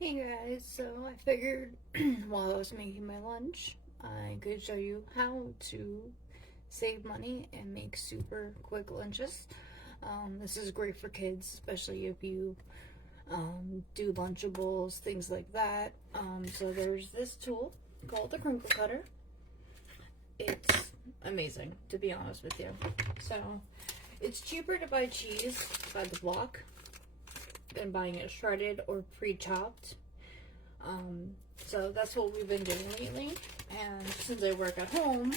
Hey guys, so I figured while I was making my lunch, I could show you how to save money and make super quick lunches. This is great for kids, especially if you do Lunchables, things like that. So there's this tool called the Crinkle Cutter. It's amazing, to be honest with you. So it's cheaper to buy cheese by the block than buying it shredded or pre-chopped. So that's what we've been doing lately. And since I work at home,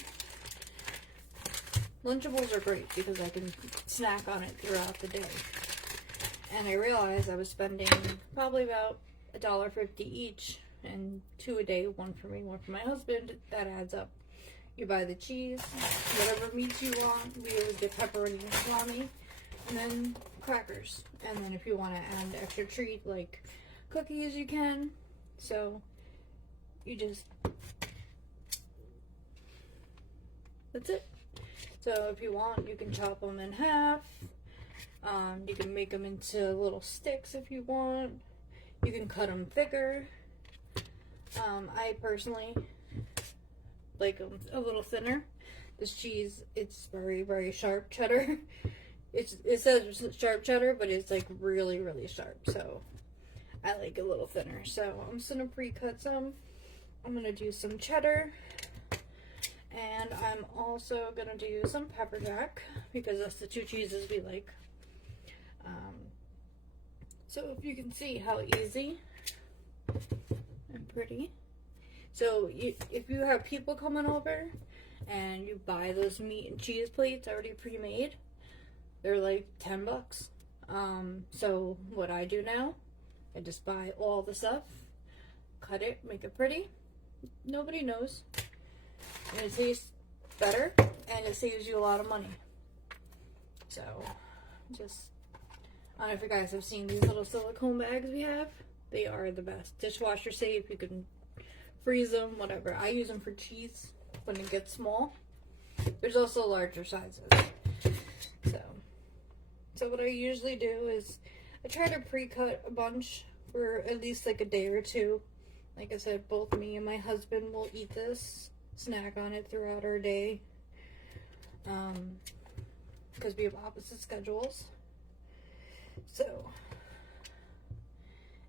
Lunchables are great because I can snack on it throughout the day. And I realized I was spending probably about $1.50 each, and two a day, one for me, one for my husband. That adds up. You buy the cheese, whatever meats you want. We always get pepperoni and salami, and then crackers. And then if you want to add an extra treat like cookies, you can. So you just, that's it. So if you want, you can chop them in half. You can make them into little sticks if you want. You can cut them thicker. I personally like them a little thinner. This cheese, it's very, very sharp cheddar. It says sharp cheddar, but it's like really, really sharp. So I like it a little thinner. So I'm just gonna pre-cut some. I'm gonna do some cheddar, and I'm also gonna do some pepper jack because that's the two cheeses we like. So if you can see how easy and pretty. So if you have people coming over and you buy those meat and cheese plates already pre-made, they're like $10. So what I do now, I just buy all the stuff, cut it, make it pretty. Nobody knows. And it tastes better, and it saves you a lot of money. So, I don't know if you guys have seen these little silicone bags we have. They are the best. Dishwasher safe. You can freeze them, whatever. I use them for cheese when it gets small. There's also larger sizes. So what I usually do is I try to pre-cut a bunch for at least like a day or two. Like I said, both me and my husband will eat this, snack on it throughout our day. Because we have opposite schedules. So,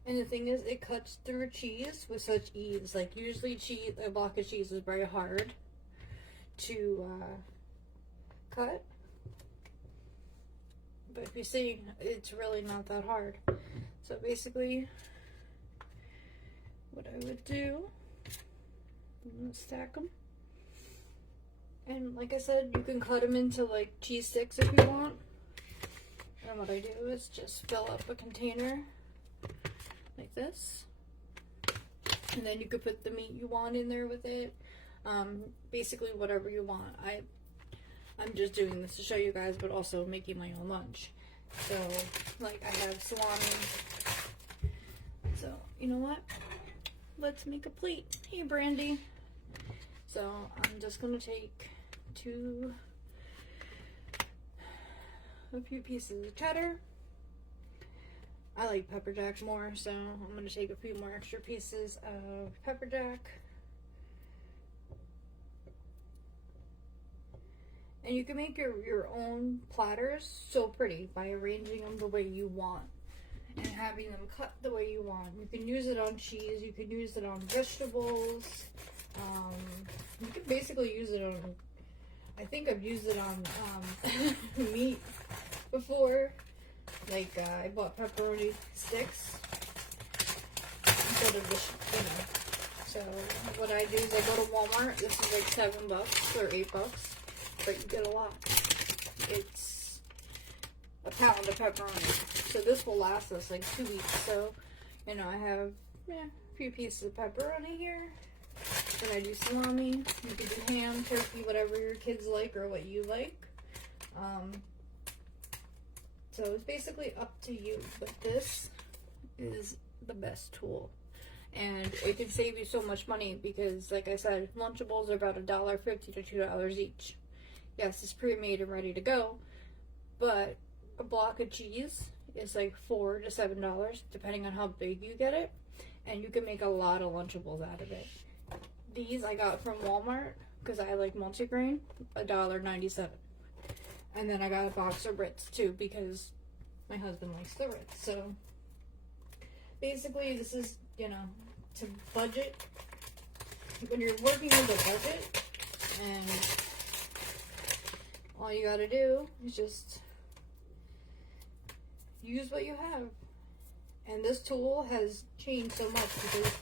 and the thing is, it cuts through cheese with such ease. Like usually cheese, a block of cheese is very hard to cut. But if you see, it's really not that hard. So basically, what I would do, I'm gonna stack them. And like I said, you can cut them into like cheese sticks if you want. And what I do is just fill up a container like this. And then you could put the meat you want in there with it. Basically whatever you want. I'm just doing this to show you guys, but also making my own lunch. So, like, I have salami. So, you know what? Let's make a plate. Hey, Brandy. So, I'm just going to take a few pieces of cheddar. I like pepper jack more, so I'm going to take a few more extra pieces of pepper jack. And you can make your own platters so pretty by arranging them the way you want and having them cut the way you want. You can use it on cheese, you can use it on vegetables. You can basically use it on, I think I've used it on meat before. Like I bought pepperoni sticks instead of the, So what I do is I go to Walmart. This is like $7 or $8. But you get a lot. It's a pound of pepperoni. So this will last us like 2 weeks. So, you know, I have a few pieces of pepperoni here. Then I do salami. You can do ham, turkey, whatever your kids like or what you like. So it's basically up to you. But this is the best tool. And it can save you so much money because, like I said, Lunchables are about $1.50 to $2 each. Yes, it's pre-made and ready to go, but a block of cheese is like $4 to $7, depending on how big you get it. And you can make a lot of Lunchables out of it. These I got from Walmart because I like multigrain, $1.97. And then I got a box of Ritz too because my husband likes the Ritz. So basically this is, you know, to budget. When you're working with a budget, and all you gotta do is just use what you have. And this tool has changed so much because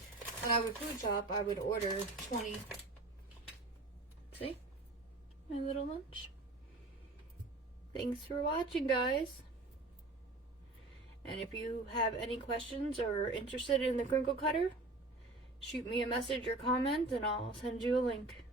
when I would food shop, I would order 20. See? My little lunch. Thanks for watching, guys. And if you have any questions or are interested in the crinkle cutter, shoot me a message or comment and I'll send you a link.